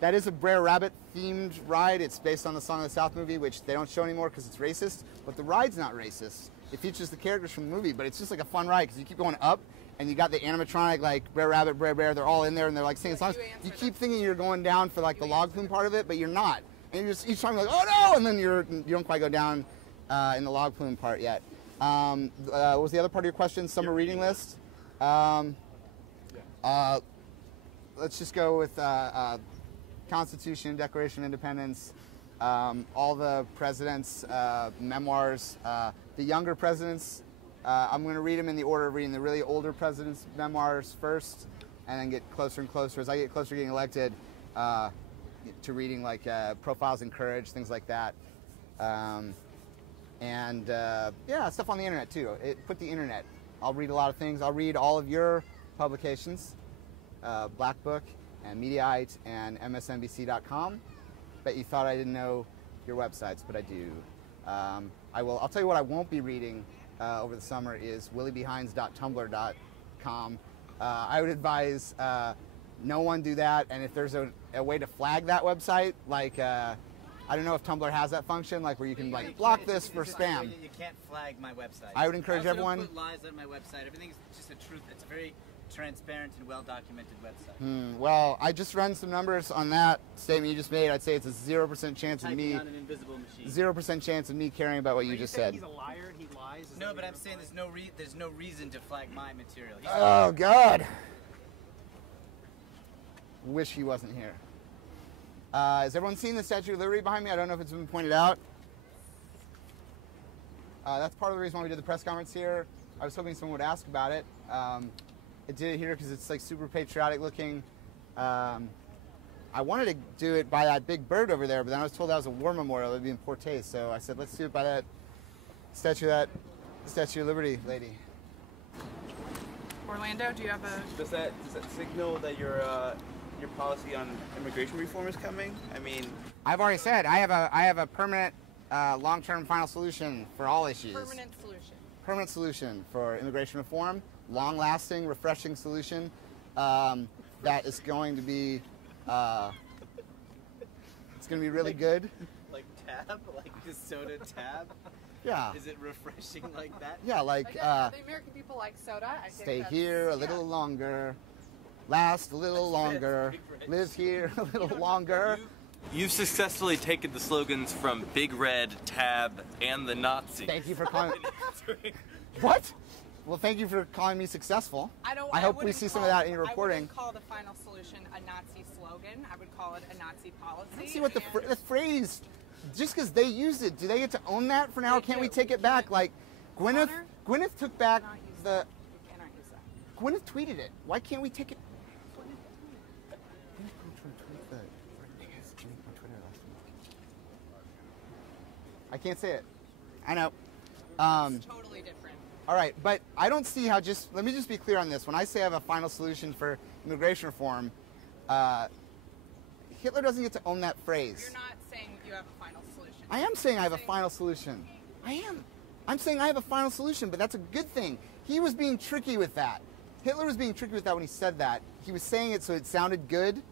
That is a Brer Rabbit themed ride. It's based on the Song of the South movie, which they don't show anymore because it's racist, but the ride's not racist. It features the characters from the movie, but it's just like a fun ride because you keep going up, and you got the animatronic, like Brer Rabbit, Brer Bear, they're all in there, and they're like singing songs. You keep thinking you're going down for like the log flume part of it, but you're not. And you're just each time you're like, oh no, and then you don't quite go down in the log flume part yet. What was the other part of your question? Summer reading list? Let's just go with Constitution, Declaration of Independence, all the presidents' memoirs, the younger presidents. I'm going to read them in the order of reading the really older presidents' memoirs first, and then get closer and closer. As I get closer to getting elected, to reading like Profiles in Courage, things like that. Yeah, stuff on the internet too. Put the internet. I'll read a lot of things. I'll read all of your publications, Black Book and Mediaite and MSNBC.com. Bet you thought I didn't know your websites, but I do. I'll tell you what I won't be reading over the summer is williebehinds.tumblr.com. I would advise no one do that, and if there's a way to flag that website, like I don't know if Tumblr has that function, like where you can like block this for spam. You can't flag my website. I would encourage everyone. Don't put lies on my website. Everything's just a truth. It's a very transparent and well-documented website. Well, I just run some numbers on that statement you just made. I'd say it's a 0% chance of me. On an invisible machine. 0% chance of me caring about what you just said. He's a liar. He lies. No, but I'm saying there's no reason to flag my material. Oh God. Wish he wasn't here. Has everyone seen the Statue of Liberty behind me? I don't know if it's been pointed out. That's part of the reason why we did the press conference here. I was hoping someone would ask about it. I did it here because it's like super patriotic looking. I wanted to do it by that big bird over there, but then I was told that was a war memorial. It would be in poor taste. So I said, let's do it by that Statue of Liberty lady. Orlando, do you have a... Does that signal that your policy on immigration reform is coming? I mean, I've already said I have a permanent, long-term final solution for all issues. Permanent solution. Permanent solution for immigration reform, long-lasting, refreshing solution that is going to be it's going to be really good. Like Tab, like the soda Tab. Yeah. Is it refreshing like that? Yeah, like the American people like soda. I think stay here a little longer. Last a little longer, live here a little longer. You've successfully taken the slogans from Big Red, Tab, and the Nazi. Thank you for calling. What? Well, thank you for calling me successful. I hope we see some of that in your reporting. I wouldn't call the final solution a Nazi slogan. I would call it a Nazi policy. Let's see what the phrase. Just because they used it, do they get to own that for now? Can't we take it back? Like, Gwyneth took back the. You cannot use that. Gwyneth tweeted it. Why can't we take it? I can't say it. I know. It's totally different. All right, but I don't see how let me just be clear on this. When I say I have a final solution for immigration reform, Hitler doesn't get to own that phrase. You're not saying you have a final solution. I am saying I have a final solution. I am. I'm saying I have a final solution, but that's a good thing. He was being tricky with that. Hitler was being tricky with that when he said that. He was saying it so it sounded good.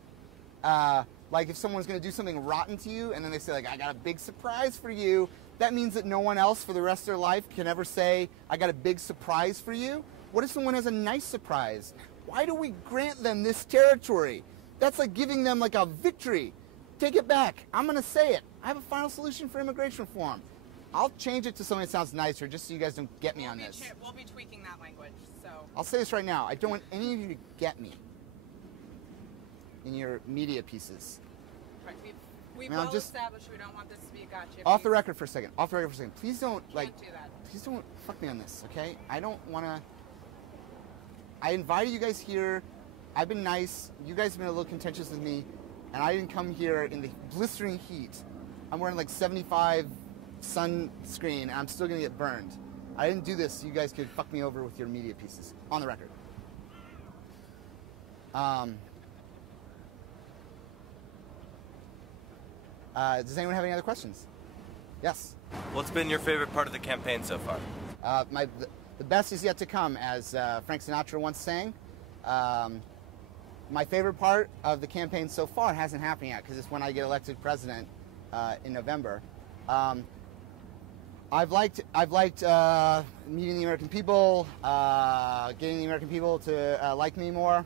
Like if someone's going to do something rotten to you, and then they say, like, I got a big surprise for you, that means that no one else for the rest of their life can ever say, I got a big surprise for you. What if someone has a nice surprise? Why do we grant them this territory? That's like giving them like a victory. Take it back. I'm going to say it. I have a final solution for immigration reform. I'll change it to something that sounds nicer just so you guys don't get me on this. We'll be tweaking that language, so... I'll say this right now. I don't want any of you to get me in your media pieces. Right. We've well established we don't want this to be a gotcha. Off the record for a second. Off the record for a second. Please don't do that. Please don't fuck me on this, okay? I don't want to. I invited you guys here. I've been nice. You guys have been a little contentious with me, and I didn't come here in the blistering heat. I'm wearing like 75 sunscreen, and I'm still gonna get burned. I didn't do this so you guys could fuck me over with your media pieces. On the record. Does anyone have any other questions? Yes. What's been your favorite part of the campaign so far? The best is yet to come, as Frank Sinatra once sang. My favorite part of the campaign so far hasn't happened yet because it's when I get elected president in November. I've liked meeting the American people, getting the American people to like me more.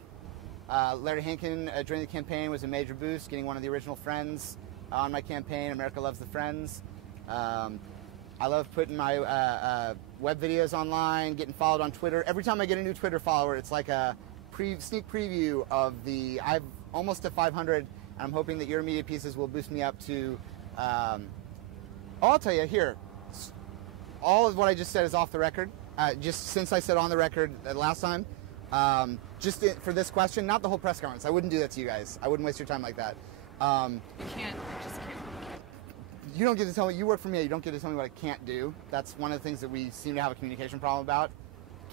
Larry Hankin during the campaign was a major boost, getting one of the original friends on my campaign. America loves the friends. I love putting my web videos online, getting followed on Twitter. Every time I get a new Twitter follower, it's like a sneak preview of the. I've almost to 500, and I'm hoping that your media pieces will boost me up to. I'll tell you here. All of what I just said is off the record. Just since I said on the record last time, for this question, not the whole press conference. I wouldn't do that to you guys. I wouldn't waste your time like that. You can't. Just can't. You don't get to tell me. You work for me. You don't get to tell me what I can't do. That's one of the things that we seem to have a communication problem about.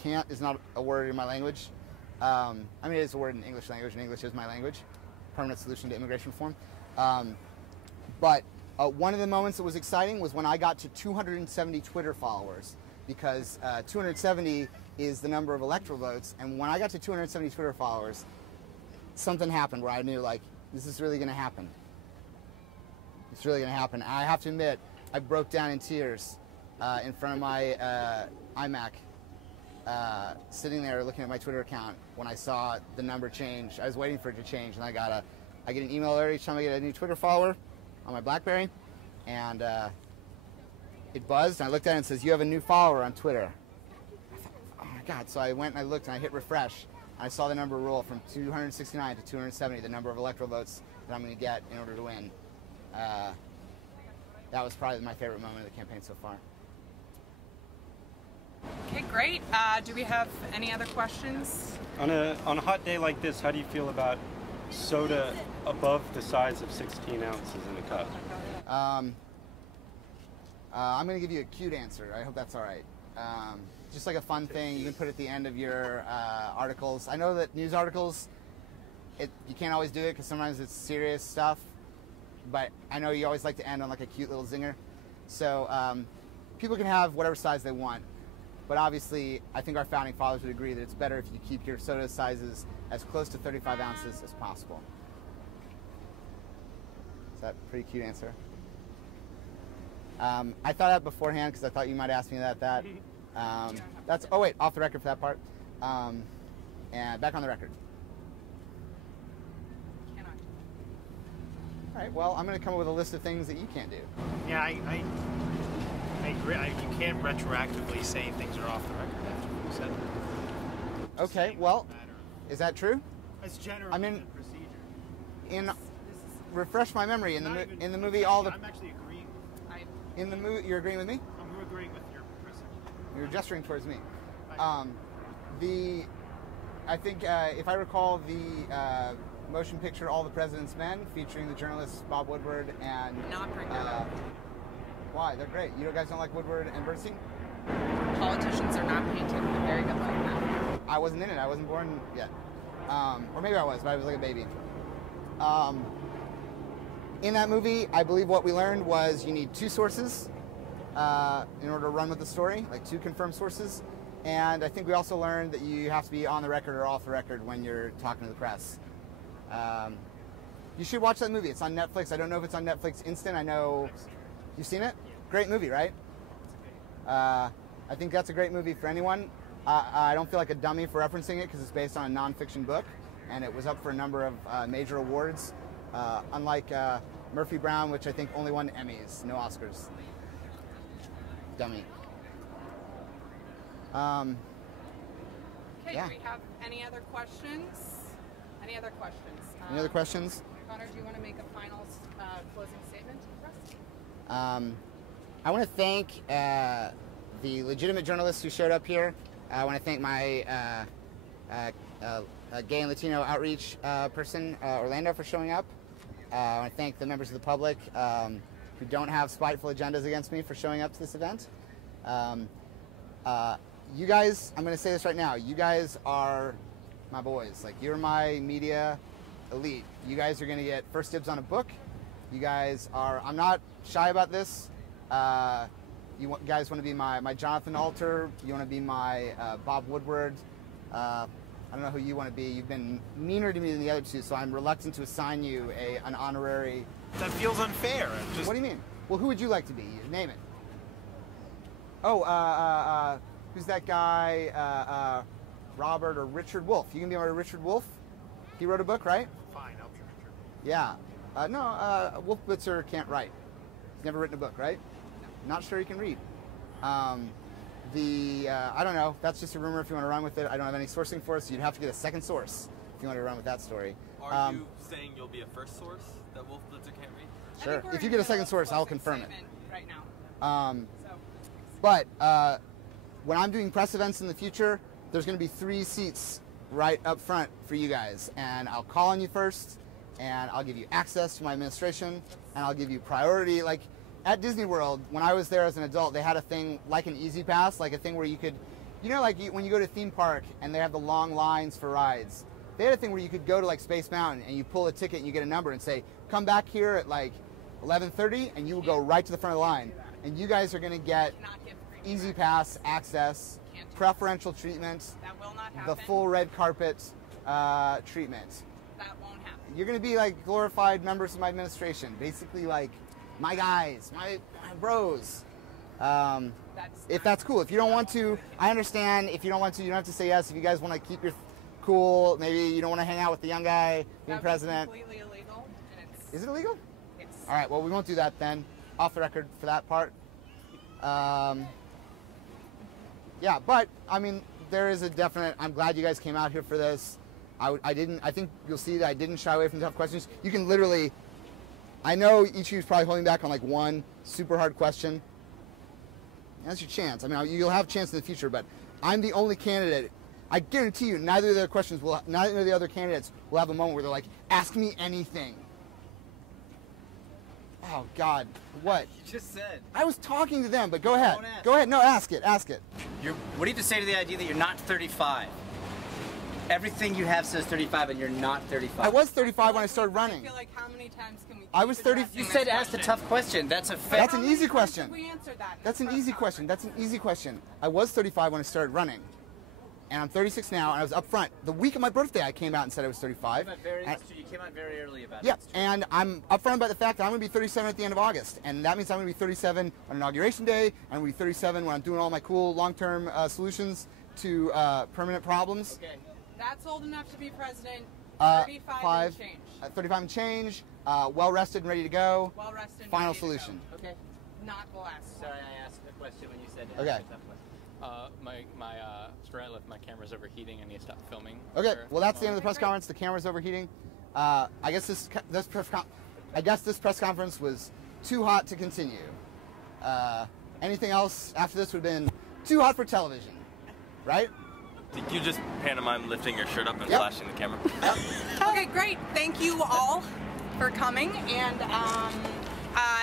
Can't is not a word in my language. I mean, it is a word in English language, and English is my language. Permanent solution to immigration reform. But one of the moments that was exciting was when I got to 270 Twitter followers, because 270 is the number of electoral votes. And when I got to 270 Twitter followers, something happened where I knew, like, this is really going to happen. It's really going to happen. I have to admit, I broke down in tears in front of my iMac, sitting there looking at my Twitter account when I saw the number change. I was waiting for it to change, and I get an email alert each time I get a new Twitter follower on my BlackBerry, and it buzzed, and I looked at it and it says, "You have a new follower on Twitter." I thought, oh my God. So I went and I looked and I hit refresh, and I saw the number roll from 269 to 270, the number of electoral votes that I'm going to get in order to win. That was probably my favorite moment of the campaign so far. Okay, great. Do we have any other questions? On a hot day like this, how do you feel about soda above the size of 16 ounces in a cup? I'm going to give you a cute answer. I hope that's all right. Just like a fun thing you can put at the end of your articles. I know that news articles, you can't always do it because sometimes it's serious stuff, but I know you always like to end on like a cute little zinger. So people can have whatever size they want, but obviously I think our founding fathers would agree that it's better if you keep your soda sizes as close to 35 ounces as possible. Is that a pretty cute answer? I thought that beforehand because I thought you might ask me that. That's, oh wait, off the record for that part. And back on the record. Cannot. All right, well, I'm going to come up with a list of things that you can't do. Yeah, I agree. You can't retroactively say things are off the record after you said them. Okay, well, is that true? It's generally the procedure. Refresh my memory, in the movie, all the... I'm actually agreeing. In the movie, you're agreeing with me? I'm agreeing with your person. You're gesturing towards me. I think, if I recall, the motion picture "All the President's Men," featuring the journalists Bob Woodward and... Not bring that up. Why? They're great. You guys don't like Woodward and Bernstein? Politicians are not painted. They're very good like that. I wasn't in it. I wasn't born yet. Or maybe I was, but I was like a baby. In that movie, I believe what we learned was you need two sources in order to run with the story, like two confirmed sources. And I think we also learned that you have to be on the record or off the record when you're talking to the press. You should watch that movie. It's on Netflix. I don't know if it's on Netflix Instant. I know you've seen it? Great movie, right? I think that's a great movie for anyone. I don't feel like a dummy for referencing it because it's based on a nonfiction book, and it was up for a number of major awards, unlike Murphy Brown, which I think only won Emmys, no Oscars. Dummy. Okay, yeah. Do we have any other questions? Any other questions? Any other questions? Connor, do you want to make a final closing statement for us? I want to thank the legitimate journalists who showed up here. I want to thank my gay and Latino outreach person, Orlando, for showing up. I want to thank the members of the public who don't have spiteful agendas against me for showing up to this event. You guys, I'm going to say this right now, you guys are my boys. Like, you're my media elite. You guys are going to get first dibs on a book. You guys are, I'm not shy about this. You guys want to be my Jonathan Alter. You want to be my Bob Woodward. I don't know who you want to be. You've been meaner to me than the other two, so I'm reluctant to assign you an honorary. That feels unfair. What do you mean? Well, who would you like to be? Name it. Oh, who's that guy? Robert or Richard Wolff. You can be my Richard Wolff. He wrote a book, right? Fine, I'll be Richard. Yeah. No, Wolf Blitzer can't write. He's never written a book, right? Not sure he can read. I don't know. That's just a rumor if you want to run with it. I don't have any sourcing for it, so you'd have to get a second source if you want to run with that story. Are you saying you'll be a first source that Wolf Blitzer can't read? Sure. If you get a second source, I'll confirm it. Right now. But when I'm doing press events in the future, there's going to be 3 seats right up front for you guys, and I'll call on you first, and I'll give you access to my administration, and I'll give you priority. Like at Disney World, when I was there as an adult, they had a thing like an Easy Pass, like a thing where you could, you know, like when you go to a theme park and they have the long lines for rides. They had a thing where you could go to like Space Mountain and you pull a ticket and you get a number and say, come back here at like 11:30, and you will go right to the front of the line. And you guys are going to get Easy Pass access, preferential treatment, that will not happen. the full red carpet treatment. That won't happen. You're going to be like glorified members of my administration, basically like my guys, my bros. If that's cool. If you don't want to, I understand. If you don't want to, you don't have to say yes. If you guys want to keep your cool, maybe you don't want to hang out with the young guy being president. Completely illegal. And Is it illegal? It's All right. Well, we won't do that then. Off the record for that part. Yeah, but I mean, there is a definite. I'm glad you guys came out here for this. I think you'll see that I didn't shy away from tough questions. You can literally. I know each of you is probably holding back on like one super hard question. That's your chance. I mean, you'll have a chance in the future, but I'm the only candidate. I guarantee you, neither of the other candidates will have a moment where they're like, "Ask me anything." Oh God, what? You just said. I was talking to them, but go ahead. Don't ask. Go ahead. No, ask it. Ask it. What do you have to say to the idea that you're not 35? Everything you have says 35, and you're not 35. I was 35 when I started running. I feel like how many times can we? I was 30. You said ask a tough question. That's a fair. That's an easy question. We answered that. That's an easy question. That's an easy question. I was 35 when I started running, and I'm 36 now. And I was up front the week of my birthday. I came out and said I was 35. You came out very early about it. Yeah, and I'm upfront about the fact that I'm going to be 37 at the end of August, and that means I'm going to be 37 on Inauguration Day. I'm going to be 37 when I'm doing all my cool long-term solutions to permanent problems. Okay. That's old enough to be president. 35 and change. 35 and change. Well rested and ready to go. Well rested. And Final ready solution. To go. Okay. Not the last. Sorry, I asked a question when you said. Okay. Ratliff, my camera's overheating. I need to stop filming. Okay. Well, that's the end of the press conference. The camera's overheating. I guess this press conference was too hot to continue. Anything else after this would have been too hot for television, right? Did you just pantomime lifting your shirt up and flashing the camera? Okay, great. Thank you all for coming. And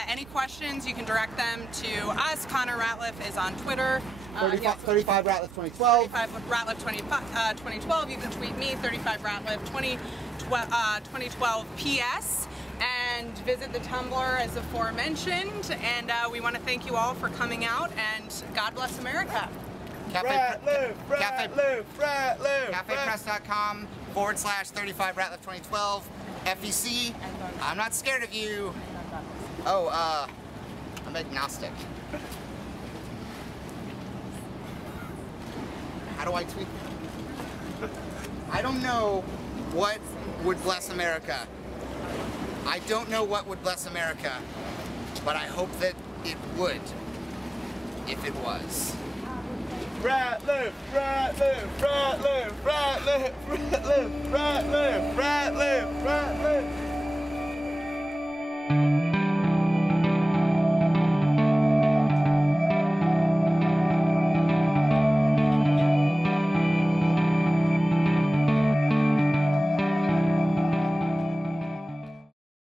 any questions, you can direct them to us. Connor Ratliff is on Twitter. 35 Ratliff 2012. 35 Ratliff 2012. You can tweet me, 35 Ratliff 2012 PS. And visit the Tumblr as aforementioned. And we want to thank you all for coming out. And God bless America. CafePress.com/35 Ratliff 2012 FEC. I'm not scared of you. Oh, I'm agnostic. How do I tweet? I don't know what would bless America. I don't know what would bless America, but I hope that it would if it was. Ratliff, Ratliff, Ratliff, Ratliff, Ratliff, Ratliff, Ratliff, Ratliff.